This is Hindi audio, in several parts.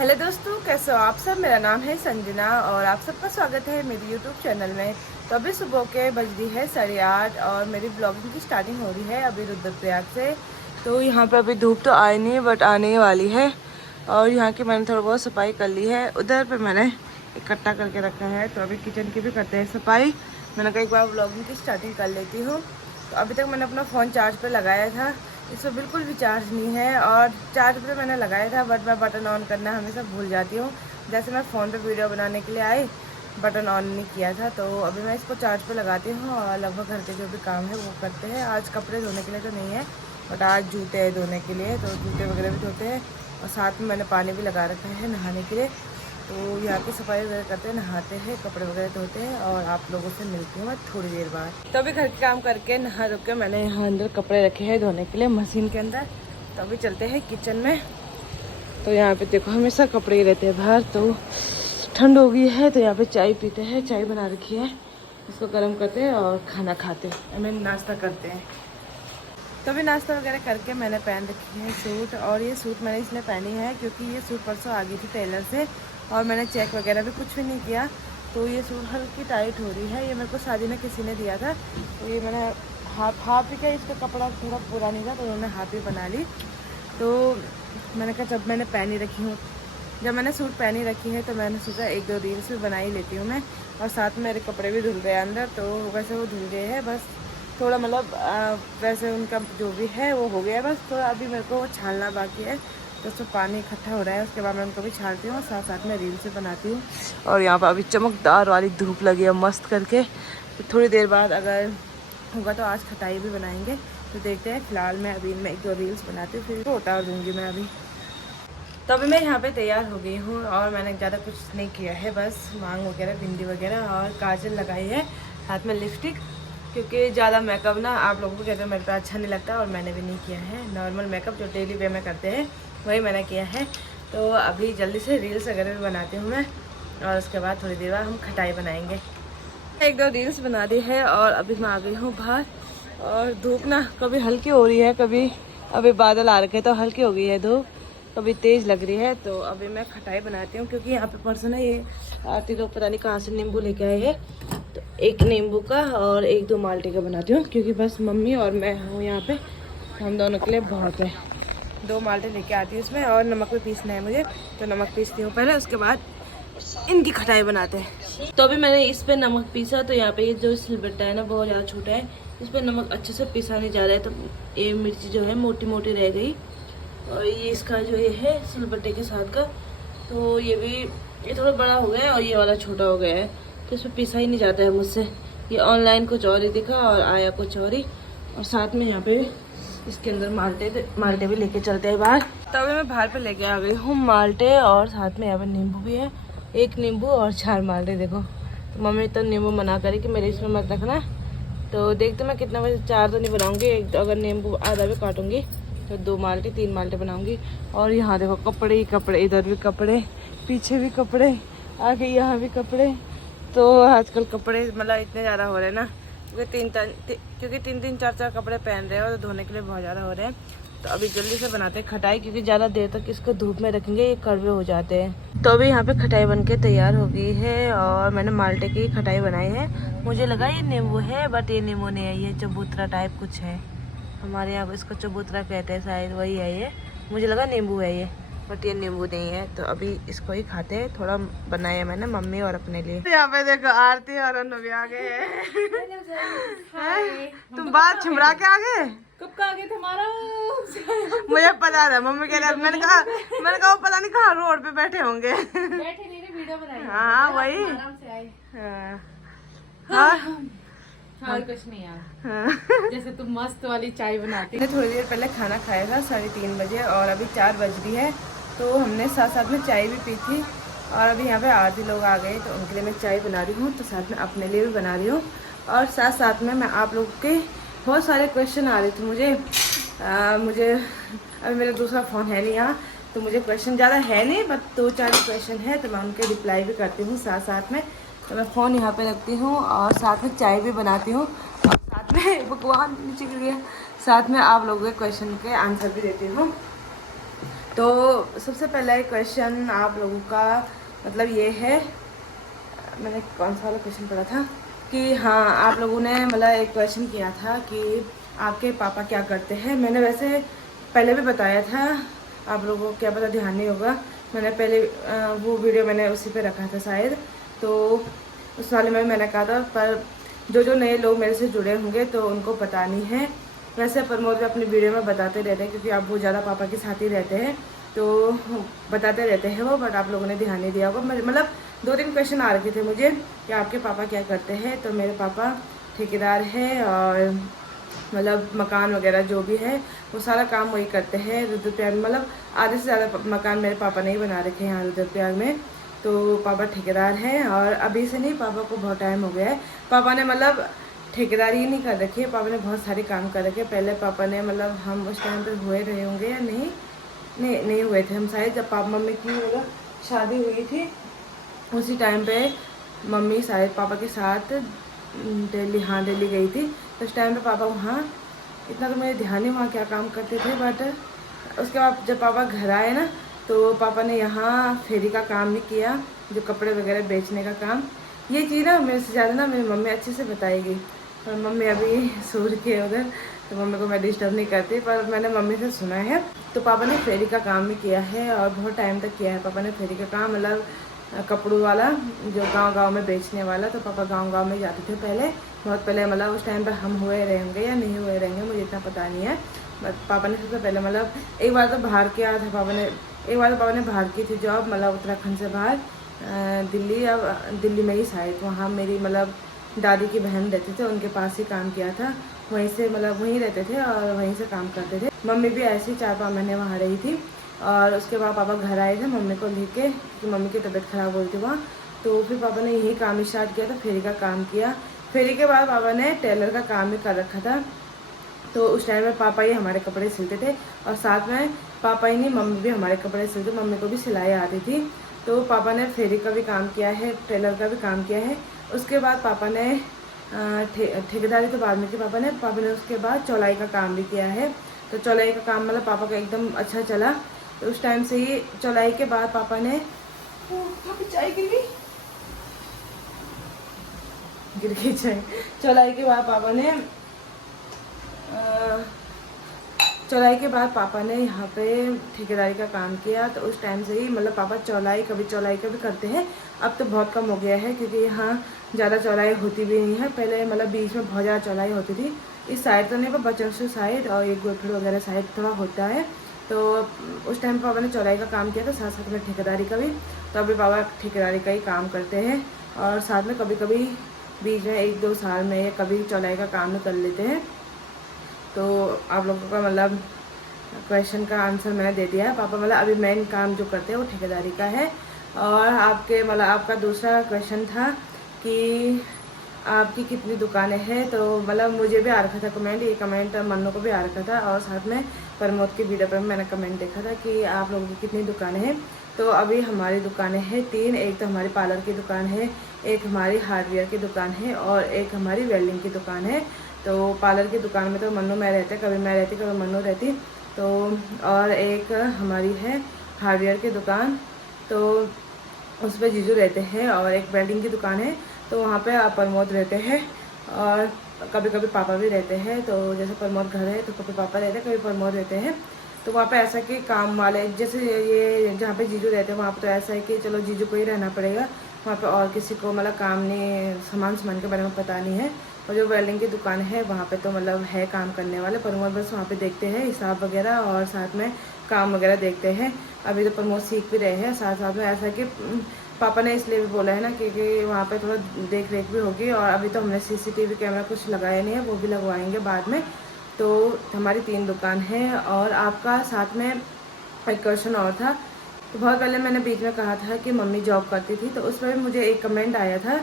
हेलो दोस्तों, कैसे हो आप सब। मेरा नाम है संजना और आप सबका स्वागत है मेरे यूट्यूब चैनल में। तो अभी सुबह के बज रही है 8:30 और मेरी ब्लॉगिंग की स्टार्टिंग हो रही है अभी रुद्रप्रयाग से। तो यहाँ पे अभी धूप तो आई नहीं बट आने वाली है। और यहाँ की मैंने थोड़ा बहुत सफाई कर ली है। उधर पे मैंने इकट्ठा करके रखा है, तो अभी किचन की भी करते हैं सफाई। मैंने कहा एक बार ब्लॉगिंग की स्टार्टिंग कर लेती हूँ। तो अभी तक मैंने अपना फ़ोन चार्ज पर लगाया था, इसमें बिल्कुल भी चार्ज नहीं है। और चार्ज पे मैंने लगाया था बट मैं बटन ऑन करना हमेशा भूल जाती हूँ। जैसे मैं फ़ोन पे वीडियो बनाने के लिए आई, बटन ऑन नहीं किया था। तो अभी मैं इसको चार्ज पे लगाती हूँ और लगभग घर के जो भी काम है वो करते हैं। आज कपड़े धोने के लिए तो नहीं है बट आज जूते हैं धोने के लिए, तो जूते वगैरह भी धोते हैं। और साथ में मैंने पानी भी लगा रखा है नहाने के लिए। तो यहाँ की सफाई वगैरह करते हैं, नहाते हैं, कपड़े वगैरह धोते हैं और आप लोगों से मिलती हूँ मैं थोड़ी देर बाद। तो अभी घर के काम करके नहा धो के मैंने यहाँ अंदर कपड़े रखे हैं धोने के लिए मशीन के अंदर। तो अभी चलते हैं किचन में। तो यहाँ पे देखो हमेशा कपड़े ही रहते हैं बाहर। तो ठंड हो गई है तो यहाँ पे चाय पीते हैं, चाय बना रखी है, इसको गर्म करते हैं और खाना खाते हैं, मैं नाश्ता करते हैं। तो अभी नाश्ता वगैरह करके मैंने पहन रखी है सूट। और ये सूट मैंने इसलिए पहनी है क्योंकि ये सूट परसों आ गई थी टेलर से और मैंने चेक वगैरह भी कुछ भी नहीं किया। तो ये सूट हल्की टाइट हो रही है। ये मेरे को शादी में किसी ने दिया था, तो ये मैंने हाफ ही क्या, इसका कपड़ा थोड़ा पूरा नहीं था तो उन्होंने हाफ ही बना ली। तो मैंने कहा जब मैंने पहनी रखी हूँ, जब मैंने सूट पहनी रखी है तो मैंने सोचा एक दो रील्स भी बना ही लेती हूँ मैं। और साथ में मेरे कपड़े भी धुल गए अंदर, तो वैसे वो धुल गए हैं, बस थोड़ा मतलब वैसे उनका जो भी है वो हो गया है, बस थोड़ा अभी मेरे को वो छालना बाकी है। तो उसमें पानी इकट्ठा हो रहा है, उसके बाद मैं उनको भी छालती हूँ और साथ साथ में रील से बनाती हूँ। और यहाँ पर अभी चमकदार वाली धूप लगी है मस्त करके। तो थोड़ी देर बाद अगर होगा तो आज खटाई भी बनाएंगे, तो देखते हैं। फिलहाल मैं अभी इनमें एक दो रील्स बनाती हूँ, फिर तो उतार दूँगी मैं अभी। तो अभी मैं यहाँ पे तैयार हो गई हूँ और मैंने ज़्यादा कुछ नहीं किया है, बस मांग वगैरह, बिंदी वगैरह और काजल लगाई है, हाथ में लिपस्टिक। क्योंकि ज़्यादा मेकअप ना आप लोगों को कहते हैं मेरे पे अच्छा नहीं लगता और मैंने भी नहीं किया है। नॉर्मल मेकअप जो डेली वे में करते हैं वही मैंने किया है। तो अभी जल्दी से रील्स वगैरह भी बनाती हूँ मैं और उसके बाद थोड़ी देर बाद हम खटाई बनाएंगे। एक दो रील्स बना दी है और अभी मैं आ गई हूँ बाहर। और धूप ना कभी हल्की हो रही है, कभी अभी बादल आ रखे तो हल्की हो गई है धूप, कभी तेज़ लग रही है। तो अभी मैं खटाई बनाती हूँ क्योंकि यहाँ पे परसों ना ये आरती लोग पता नहीं कहाँ से नींबू लेके आए हैं। तो एक नींबू का और एक दो माल्टे का बनाती हूँ क्योंकि बस मम्मी और मैं हूँ यहाँ पे, हम दोनों के लिए बहुत है। दो माल्टे लेके आती हूँ इसमें और नमक भी पीसना है मुझे, तो नमक पीसती हूँ पहले, उसके बाद इनकी खटाई बनाते हैं। तो अभी मैंने इस पे नमक पीसा, तो यहाँ पे ये जो सिलबट्टा है ना बहुत ज़्यादा छोटा है, इस पर नमक अच्छे से पिसा नहीं जा रहा है। तो ये मिर्ची जो है मोटी मोटी रह गई और ये इसका जो ये है सिलबट्टे के साथ का, तो ये थोड़ा बड़ा हो गया है और ये वाला छोटा हो गया है, तो इसमें पिसा ही नहीं जाता है मुझसे। ये ऑनलाइन कुछ और ही दिखा और आया कुछ और ही। और साथ में यहाँ पे इसके अंदर माल्टे भी लेके चलते हैं बाहर। तभी मैं बाहर पे लेके आ गई हूँ माल्टे और साथ में यहाँ पे नींबू भी है, एक नींबू और 4 माल्टे। देखो तो मम्मी तो नींबू मना करी कि मेरे इसमें मत रखना। तो देखते मैं कितना, वैसे 4 तो नहीं बनाऊँगी, एक अगर नींबू आधा भी काटूँगी तो 2 माल्टे 3 माल्टे बनाऊँगी। और यहाँ देखो कपड़े ही कपड़े, इधर भी कपड़े, पीछे भी कपड़े, आगे यहाँ भी कपड़े। तो आजकल कपड़े मतलब इतने ज़्यादा हो रहे हैं ना, क्योंकि तीन तीन चार चार कपड़े पहन रहे हैं और धोने के लिए बहुत ज़्यादा हो रहे हैं। तो अभी जल्दी से बनाते हैं खटाई, क्योंकि ज़्यादा देर तक इसको धूप में रखेंगे ये कड़वे हो जाते हैं। तो अभी यहाँ पे खटाई बनके तैयार हो गई है और मैंने माल्टे की खटाई बनाई है। मुझे लगा ये नींबू है बट ये नींबू नहीं है, ये चबूतरा टाइप कुछ है, हमारे यहाँ इसको चबूतरा कहते हैं शायद, वही है ये। मुझे लगा नींबू है ये बट ये नींबू नहीं है। तो अभी इसको ही खाते हैं, थोड़ा बनाया मैंने मम्मी और अपने लिए। यहाँ पे देखो आरती और अनु भी आ गए हैं। तुम बात छिमरा के आ गए, कब का आ गए थे हमारा? मुझे पता था। मम्मी कह रही, मैंने कहा वो पता नहीं कहाँ रोड पे बैठे होंगे। बैठे नहीं थे, वीडियो बनाई। हाँ वही। आराम से आए। हाँ कुछ नहीं यार। जैसे तुम मस्त वाली चाय बनाती। मैंने थोड़ी देर पहले खाना खाया था 3:30 बजे और अभी 4 बज रही है। तो हमने साथ साथ में चाय भी पी थी और अभी यहाँ पे आधे लोग आ गए तो उनके लिए मैं चाय बना रही हूँ, तो साथ में अपने लिए भी बना रही हूँ। और साथ साथ में मैं आप लोग के बहुत सारे क्वेश्चन आ रहे थे मुझे अभी मेरा दूसरा फ़ोन है नहीं यहाँ, तो मुझे क्वेश्चन ज़्यादा है नहीं बट 2-4 क्वेश्चन है, तो मैं उनके रिप्लाई भी करती हूँ साथ साथ में। तो मैं फ़ोन यहाँ पे रखती हूँ और साथ में चाय भी बनाती हूँ और साथ में भगवान नीचे गिर गया, साथ में आप लोगों के क्वेश्चन के आंसर भी देती हूँ। तो सबसे पहला एक क्वेश्चन आप लोगों का मतलब ये है, मैंने कौन सा वाला क्वेश्चन पढ़ा था कि हाँ आप लोगों ने मतलब एक क्वेश्चन किया था कि आपके पापा क्या करते हैं। मैंने वैसे पहले भी बताया था, आप लोगों को क्या पता ध्यान नहीं होगा। मैंने पहले वो वीडियो मैंने उसी पे रखा था शायद, तो उस वाले में मैंने कहा था, पर जो नए लोग मेरे से जुड़े होंगे तो उनको पता नहीं है। वैसे प्रमोद भी अपनी वीडियो में बताते रहते हैं, क्योंकि आप वो ज़्यादा पापा के साथ ही रहते हैं तो बताते रहते हैं वो, बट आप लोगों ने ध्यान नहीं दिया होगा। मतलब 2-3 क्वेश्चन आ रखे थे मुझे कि आपके पापा क्या करते हैं। तो मेरे पापा ठेकेदार है और मतलब मकान वगैरह जो भी है वो सारा काम वही करते हैं रुद्रप्रयाग में। मतलब आधे से ज़्यादा मकान मेरे पापा ने ही बना रखे हैं यहाँ रुद्रप्रयाग में। तो पापा ठेकेदार हैं और अभी से नहीं, पापा को बहुत टाइम हो गया है। पापा ने मतलब ठेकेदारी ही नहीं कर रखी है, पापा ने बहुत सारे काम कर रखे हैं। पहले पापा ने मतलब हम उस टाइम पर हुए रहे होंगे या नहीं हुए थे हम शायद, जब पापा मम्मी की मतलब शादी हुई थी उसी टाइम पे मम्मी शायद पापा के साथ दिल्ली गई थी। तो उस टाइम पे पापा वहाँ, इतना तो मुझे ध्यान नहीं वहाँ क्या काम करते थे, बट उसके बाद जब पापा घर आए ना तो पापा ने यहाँ फेरी का काम भी किया, जो कपड़े वगैरह बेचने का काम। ये चीज़ ना मेरे से ज़्यादा ना मेरी मम्मी अच्छे से बताएगी, पर मम्मी अभी सो रही है उधर, तो मम्मी को मैं डिस्टर्ब नहीं करती, पर मैंने मम्मी से सुना है। तो पापा ने फेरी का काम भी किया है और बहुत टाइम तक किया है पापा ने फेरी का काम, मतलब कपड़ों वाला, जो गांव में बेचने वाला। तो पापा गांव में जाते थे पहले, बहुत पहले, मतलब उस टाइम पर हम हुए रहेंगे या नहीं हुए रहेंगे मुझे इतना पता नहीं है। बट पापा ने सबसे पहले मतलब एक बार तो बाहर किया था पापा ने, एक बार तो पापा ने बाहर की थी जॉब, मतलब उत्तराखंड से बाहर दिल्ली, या दिल्ली में ही शायद, वहाँ मेरी मतलब दादी की बहन रहती थी, उनके पास ही काम किया था। वहीं से मतलब वहीं रहते थे और वहीं से काम करते थे। मम्मी भी ऐसे ही 4-5 महीने वहाँ रही थी और उसके बाद पापा घर आए थे मम्मी को लेके, क्योंकि मम्मी की तबीयत ख़राब हो रही थी वहाँ। तो फिर पापा ने यही काम स्टार्ट किया था, फेरी का काम किया। फेरी के बाद पापा ने टेलर का काम भी कर रखा था। तो उस टाइम में पापा ही हमारे कपड़े सिलते थे और साथ में पापा ही नहीं मम्मी भी हमारे कपड़े सिलते, मम्मी को भी सिलाई आती थी। तो पापा ने फेरी का भी काम किया है, टेलर का भी काम किया है। उसके बाद पापा ने ठेकेदारी तो बाद में की पापा ने उसके बाद चौलाई का काम भी किया है। तो चौलाई का काम मतलब पापा का एकदम अच्छा चला। तो उस टाइम से ही चौलाई के बाद पापा ने चाय गिर गई चाय। चौलाई के बाद पापा ने चौलाई के बाद पापा ने यहाँ पे ठेकेदारी का काम किया। तो उस टाइम से ही मतलब पापा चौलाई का भी करते हैं। अब तो बहुत कम हो गया है, क्योंकि यहाँ ज़्यादा चौलाई होती भी नहीं है। पहले मतलब बीच में बहुत ज़्यादा चौलाई होती थी, इस साइड तो नहीं पर बचनसू साइड और एक गोफड़ वगैरह साइड थोड़ा होता है। तो उस टाइम पापा ने चौलाई का काम किया था, साथ साथ में ठेकेदारी का भी। तो अभी पापा ठेकेदारी का ही काम करते हैं और साथ में कभी कभी बीच में 1-2 साल में या कभी चौलाई का काम भी कर लेते हैं। तो आप लोगों का मतलब क्वेश्चन का आंसर मैंने दे दिया है। पापा मतलब अभी मेन काम जो करते हैं वो ठेकेदारी का है। और आपके मतलब आपका दूसरा क्वेश्चन था कि आपकी कितनी दुकानें हैं। तो मतलब मुझे भी आ रखा था कमेंट, ये कमेंट मन्नू को भी आ रखा था और साथ में प्रमोद की वीडियो पर मैंने कमेंट देखा था कि आप लोगों की कितनी दुकानें हैं। तो अभी हमारी दुकानें हैं 3, एक तो हमारी पार्लर की दुकान है, एक हमारी हार्डवेयर की दुकान है और एक हमारी वेल्डिंग की दुकान है। तो पार्लर की दुकान में तो मन्नू मैं रहते, कभी मैं रहती कभी मन्नू रहती। तो और एक हमारी है हार्डवेयर की दुकान, तो उस पर जीजू रहते हैं। और एक वेल्डिंग की दुकान है तो वहाँ पे प्रमोद रहते हैं और कभी कभी पापा भी रहते हैं। तो जैसे प्रमोद घर है तो कभी पापा रहते हैं, कभी प्रमोद रहते हैं। तो वहाँ पे ऐसा कि काम वाले, जैसे ये जहाँ पे जीजू रहते हैं वहाँ पे तो ऐसा है कि चलो जीजू को ही रहना पड़ेगा, वहाँ पे और किसी को मतलब काम नहीं, सामान के बारे में पता नहीं है। और जो वेल्डिंग की दुकान है वहाँ पे तो मतलब है काम करने वाले, प्रमोद बस वहाँ पे देखते हैं हिसाब वगैरह और साथ में काम वगैरह देखते हैं। अभी तो प्रमोद सीख भी रहे हैं साथ साथ में। ऐसा कि पापा ने इसलिए भी बोला है ना, क्योंकि वहाँ पे थोड़ा देख रेख भी होगी। और अभी तो हमने CCTV कैमरा कुछ लगाया नहीं है, वो भी लगवाएंगे बाद में। तो हमारी 3 दुकान है। और आपका साथ में एक क्वेश्चन और था, तो बहुत पहले मैंने बीच में कहा था कि मम्मी जॉब करती थी, तो उस पर भी मुझे एक कमेंट आया था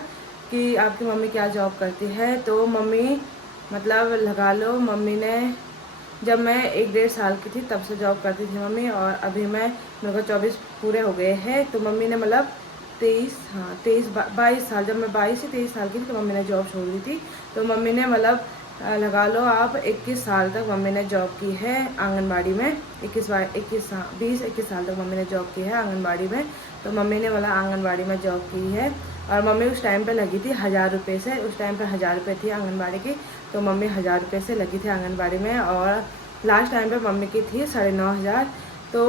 कि आपकी मम्मी क्या जॉब करती है। तो मम्मी मतलब लगा लो, मम्मी ने जब मैं 1-1.5 साल की थी तब से जॉब करती थी मम्मी, और अभी मेरे को 24 पूरे हो गए हैं। तो मम्मी ने मतलब 22 साल, जब मैं 22 से 23 साल की थी तो मम्मी ने जॉब छोड़ दी थी। तो मम्मी ने मतलब लगा लो आप 21 साल तक मम्मी ने जॉब की है आंगनबाड़ी में। 21 साल तक मम्मी ने जॉब की है आंगनबाड़ी में। तो मम्मी ने वाला आंगनबाड़ी में जॉब की है और मम्मी उस टाइम पे लगी थी 1000 रुपये से। उस टाइम पे 1000 रुपये थी आंगनबाड़ी की, तो मम्मी 1000 रुपये से लगी थी आंगनबाड़ी में। और लास्ट टाइम पे मम्मी की थी 9,500। तो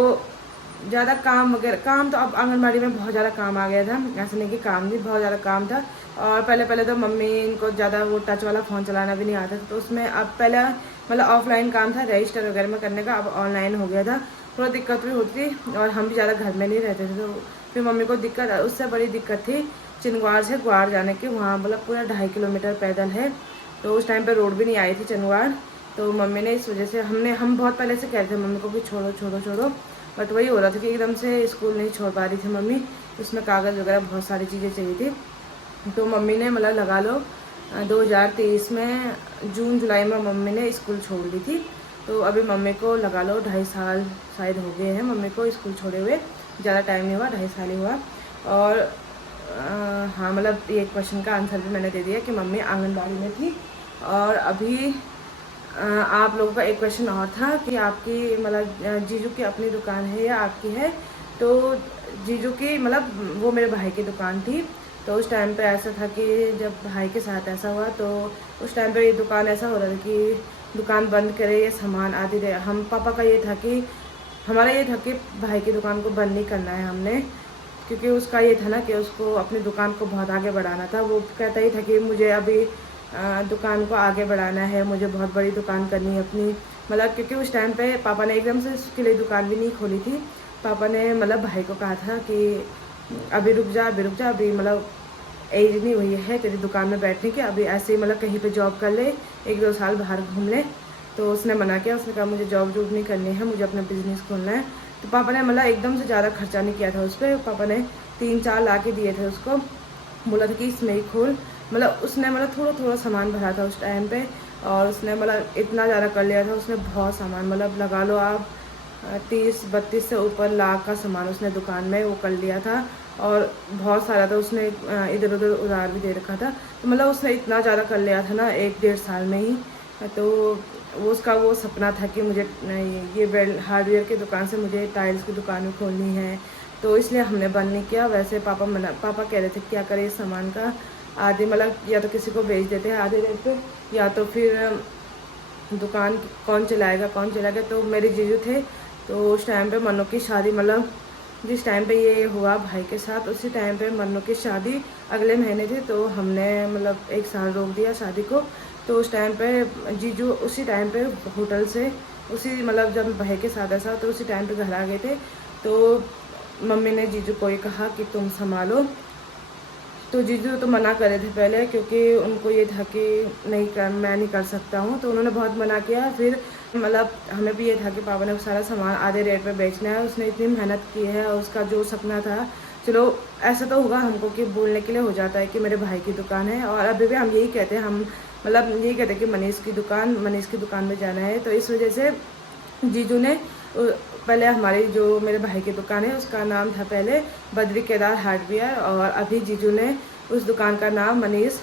ज़्यादा काम वगैरह, काम तो अब आंगनबाड़ी में बहुत ज़्यादा काम आ गया था, ऐसा नहीं कि काम नहीं, बहुत ज़्यादा काम था। और पहले पहले तो मम्मी इनको ज़्यादा वो टच वाला फ़ोन चलाना भी नहीं आता था, तो उसमें अब पहले मतलब ऑफलाइन काम था रजिस्टर वगैरह में करने का, अब ऑनलाइन हो गया था। थोड़ा दिक्कत भी होती थी और हम भी ज़्यादा घर में नहीं रहते थे, तो फिर मम्मी को दिक्कत, उससे बड़ी दिक्कत थी चिनवाड़ से ग्वाड़ जाने की। वहाँ मतलब पूरा 2.5 किलोमीटर पैदल है, तो उस टाइम पर रोड भी नहीं आई थी चिनवाड़। तो मम्मी ने इस वजह से हम बहुत पहले से कह रहे थे मम्मी को कि छोड़ो छोड़ो छोड़ो, बट वही हो रहा था कि एकदम से स्कूल नहीं छोड़ पा रही थी मम्मी, उसमें कागज़ वगैरह बहुत सारी चीज़ें चाहिए थी। तो मम्मी ने मतलब लगा लो 2023 में जून जुलाई में मम्मी ने स्कूल छोड़ दी थी। तो अभी मम्मी को लगा लो 2.5 साल शायद हो गए हैं मम्मी को स्कूल छोड़े हुए, ज़्यादा टाइम नहीं हुआ, 2.5 साल ही हुआ। और हाँ मतलब ये क्वेश्चन का आंसर भी मैंने दे दिया कि मम्मी आंगनबाड़ी में थी। और अभी आप लोगों का एक क्वेश्चन और था कि आपकी मतलब जीजू की अपनी दुकान है या आपकी है। तो जीजू की मतलब वो मेरे भाई की दुकान थी। तो उस टाइम पे ऐसा था कि जब भाई के साथ ऐसा हुआ तो उस टाइम पे ये दुकान ऐसा हो रहा था कि दुकान बंद करे, ये सामान आदि दे। हम पापा का ये था कि हमारा ये था कि भाई की दुकान को बंद नहीं करना है हमने, क्योंकि उसका ये था ना कि उसको अपनी दुकान को बहुत आगे बढ़ाना था। वो कहता ही था कि मुझे अभी दुकान को आगे बढ़ाना है, मुझे बहुत बड़ी दुकान करनी है अपनी। मतलब क्योंकि उस टाइम पे पापा ने एकदम से उसके लिए दुकान भी नहीं खोली थी। पापा ने मतलब भाई को कहा था कि अभी रुक जा, अभी रुक जा, अभी मतलब एज नहीं हुई है तेरी दुकान में बैठने की, अभी ऐसे ही मतलब कहीं पे जॉब कर ले, 1-2 साल बाहर घूम ले। तो उसने मना किया, उसने कहा मुझे जॉब नहीं करनी है, मुझे अपना बिजनेस खोलना है। तो पापा ने मतलब एकदम से ज़्यादा खर्चा नहीं किया था उस पर। पापा ने 3-4 ला के दिए थे उसको, बोला था कि इसमें ही खोल। मतलब उसने मतलब थोड़ा थोड़ा सामान भरा था उस टाइम पे, और उसने मतलब इतना ज़्यादा कर लिया था उसने, बहुत सामान मतलब लगा लो आप 30-32 से ऊपर लाख का सामान उसने दुकान में वो कर लिया था। और बहुत सारा था उसने, इधर उधर उधार भी दे रखा था। तो मतलब उसने इतना ज़्यादा कर लिया था ना 1-1.5 साल में ही। तो वो उसका वो सपना था कि मुझे ये वेल्ड हार्डवेयर की दुकान से मुझे टाइल्स की दुकान भी खोलनी है। तो इसलिए हमने बंद नहीं किया। वैसे पापा कह रहे थे क्या करें इस सामान का, आधे मतलब या तो किसी को बेच देते हैं आधे रेट पे, या तो फिर दुकान कौन चलाएगा। तो मेरे जीजू थे, तो उस टाइम पे मन्नू की शादी, मतलब जिस टाइम पे ये हुआ भाई के साथ उसी टाइम पे मन्नू की शादी अगले महीने थी। तो हमने मतलब 1 साल रोक दिया शादी को। तो उस टाइम पे जीजू उसी टाइम पे होटल से, उसी मतलब जब भाई के साथ ऐसा तो उसी टाइम पे घर आ गए थे। तो मम्मी ने जीजू को ये कहा कि तुम संभालो। तो जीजू तो मना कर रहे थे पहले, क्योंकि उनको ये था कि मैं नहीं कर सकता हूँ, तो उन्होंने बहुत मना किया। फिर मतलब हमें भी ये था कि पापा ने सारा सामान आधे रेट पे बेचना है, उसने इतनी मेहनत की है और उसका जो सपना था, चलो ऐसा तो होगा हमको कि बोलने के लिए हो जाता है कि मेरे भाई की दुकान है। और अभी भी हम यही कहते हैं, हम मतलब यही कहते हैं कि मनीष की दुकान में जाना है। तो इस वजह से जीजू ने पहले हमारी जो मेरे भाई की दुकान है उसका नाम था पहले बद्री केदार हार्डवेयर, और अभी जीजू ने उस दुकान का नाम मनीष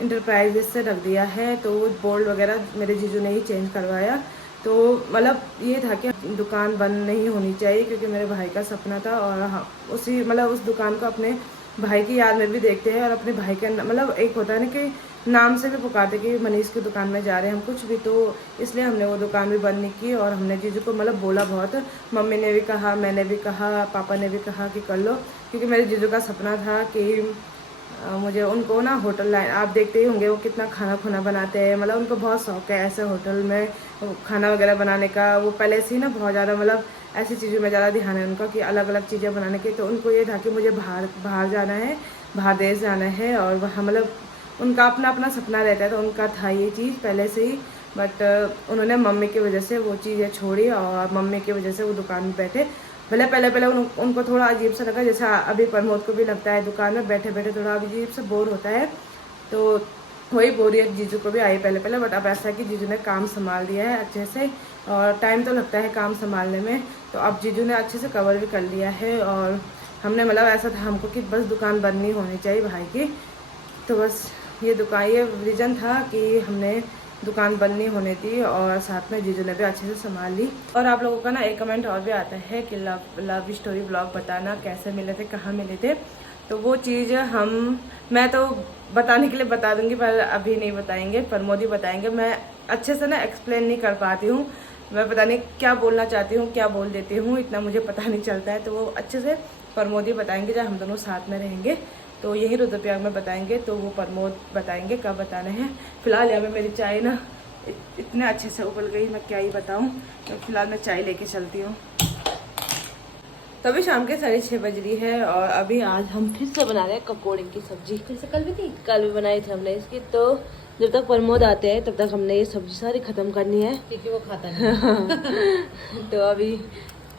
इंटरप्राइजेज से रख दिया है। तो वो बोर्ड वगैरह मेरे जीजू ने ही चेंज करवाया। तो मतलब ये था कि दुकान बंद नहीं होनी चाहिए, क्योंकि मेरे भाई का सपना था। और हाँ, उसी मतलब उस दुकान को अपने भाई की याद में भी देखते हैं, और अपने भाई का मतलब एक होता है ना कि नाम से भी पुकारते कि मनीष की दुकान में जा रहे हैं हम कुछ भी। तो इसलिए हमने वो दुकान भी बंद नहीं की। और हमने जीजू को मतलब बोला बहुत, मम्मी ने भी कहा, मैंने भी कहा, पापा ने भी कहा कि कर लो, क्योंकि मेरे जीजू का सपना था कि मुझे उनको ना होटल लाइन, आप देखते ही होंगे वो कितना खाना खुना बनाते हैं, मतलब उनको बहुत शौक है ऐसे होटल में खाना वगैरह बनाने का। वो पहले से ही ना बहुत ज़्यादा मतलब ऐसी चीज़ों में ज़्यादा ध्यान है उनका कि अलग अलग चीज़ें बनाने के। तो उनको ये था कि मुझे बाहर जाना है, बाहर देश जाना है, और वहाँ मतलब उनका अपना अपना सपना रहता है। तो उनका था ये चीज़ पहले से ही, बट उन्होंने मम्मी की वजह से वो चीज़ें छोड़ी, और मम्मी की वजह से वो दुकान में बैठे। भले पहले उनको थोड़ा अजीब सा लगा, जैसा अभी प्रमोद को भी लगता है दुकान में बैठे बैठे थोड़ा अजीब सा बोर होता है। तो वही बोरियत जीजू को भी आई पहले, बट अब ऐसा है कि जीजू ने काम संभाल दिया है अच्छे से, और टाइम तो लगता है काम संभालने में। तो अब जीजू ने अच्छे से कवर भी कर लिया है। और हमने मतलब ऐसा था हमको कि बस दुकान बंद नहीं होनी चाहिए भाई की। तो बस ये रीज़न था कि हमने दुकान बंद नहीं होने दी और साथ में जीजू ने भी अच्छे से संभाल ली। और आप लोगों का ना एक कमेंट और भी आता है कि लव स्टोरी ब्लॉग बताना, कैसे मिले थे, कहाँ मिले थे। तो वो चीज़ मैं तो बताने के लिए बता दूंगी, पर अभी नहीं बताएंगे, प्रमोद ही बताएंगे। मैं अच्छे से ना एक्सप्लेन नहीं कर पाती हूँ, मैं पता नहीं क्या बोलना चाहती हूँ, क्या बोल देती हूँ, इतना मुझे पता नहीं चलता है। तो वो अच्छे से प्रमोद ही बताएंगे जब हम दोनों साथ में रहेंगे। तो यही रुद्रप्रयाग में बताएंगे, तो वो प्रमोद बताएंगे कब बताने हैं। फिलहाल यहाँ पे मेरी चाय ना इतने अच्छे से उबल गई, मैं क्या ही बताऊँ। तो फिलहाल मैं चाय लेके चलती हूँ। तो अभी शाम के 6:30 बज रही है और अभी आज हम फिर से बना रहे हैं ककोड़े की सब्जी। जैसे कल भी थी। कल भी बनाई थी हमने इसकी। तो जब तक प्रमोद आते हैं तब तक हमने ये सब्जी सारी खत्म करनी है, क्योंकि वो खाता नहीं। तो अभी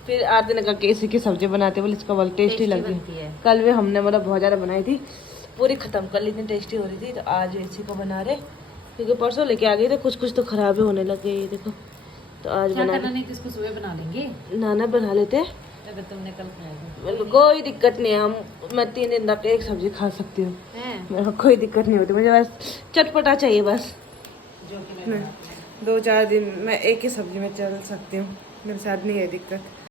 फिर 8 दिन का केसी की सब्जी बनाते बोले इसका बहुत टेस्टी लगती है। कल भी हमने मतलब बहुत ज़्यादा बनाई थी, पूरी खत्म कर ली, इतनी टेस्टी हो रही थी। तो आज इसी को बना रहे, क्योंकि परसों लेके आ गई तो कुछ तो खराब ही होने लग गई, ये देखो। तो आज क्या बना करना नहीं, किसको सुबह बना लेंगे नाना बना लेते, अगर तुमने कल खाया तो। कोई दिक्कत नहीं है। मैं 3 दिन तक एक सब्जी खा सकती हूँ, मेरे को कोई दिक्कत नहीं होती। मुझे बस चटपटा चाहिए बस। जो कि मैं 2-4 दिन मैं एक ही सब्जी में चल सकती हूँ, मेरे साथ नहीं है दिक्कत।